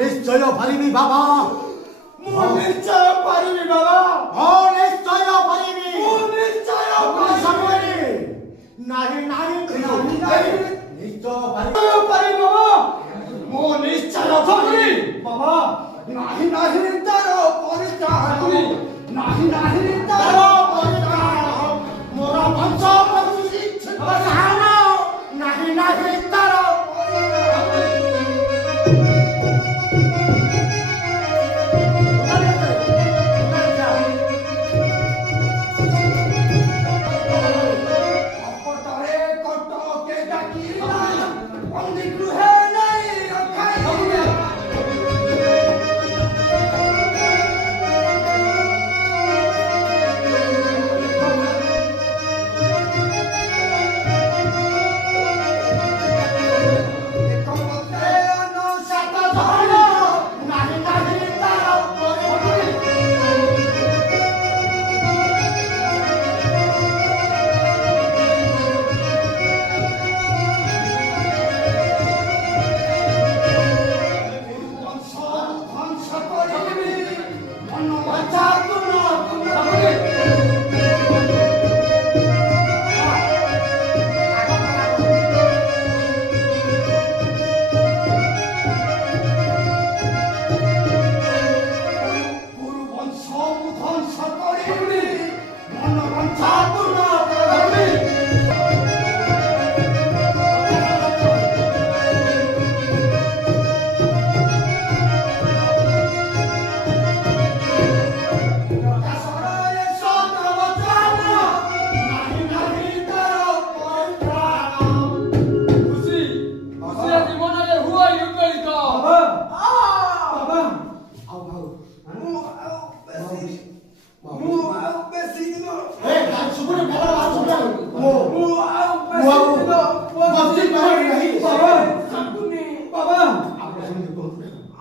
নিশ্চয় পারিবি বাবা, নিশ্চয় পারিবি বাবা, নিশ্চয় পারিবি, নিশ্চয় নাহি নাহি নিশ্চয় পারি বাবা, নিশ্চয় পারি বাবা, নাহি নাহি তার পরিত্রাণ, নাহি নাহি তার পরিত্রাণ, মোরা বংশ নাহি নাহি তার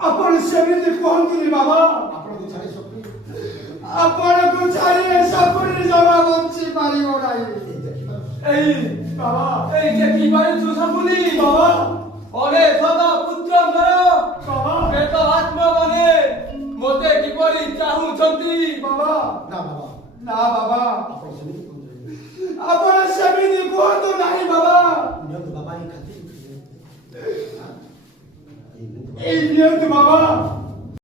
ଆପଣ ସେମିତି କୁହନ୍ତୁନି ବାବା, ଆପଣଙ୍କୁ ଛାଡ଼ି ସପୁରୀ ଜମା ବଞ୍ଚି ପାରିବ ନାହିଁ। ଏଇ ବାବା ଏଇ ଦେଖିପାରୁଛୁ ସପୁନି ବାବା ଅନେ ସଦା ପୁତ୍ରଙ୍କର ବାବା ପ୍ରେତ ଆତ୍ମାମାନେ ମୋତେ କିପରି ଚାହୁଁଛନ୍ତି। ବାବା ନା ବାବା, ନା ବାବା, ଆପଣ ସେମିତି କୁହନ୍ତୁ ଆପଣ ସେମିତି କୁହନ୍ତୁ ନାହିଁ ବାବା। ନିଅନ୍ତୁ ବାବା, ଏଇ ନିଅନ୍ତୁ ବାବା।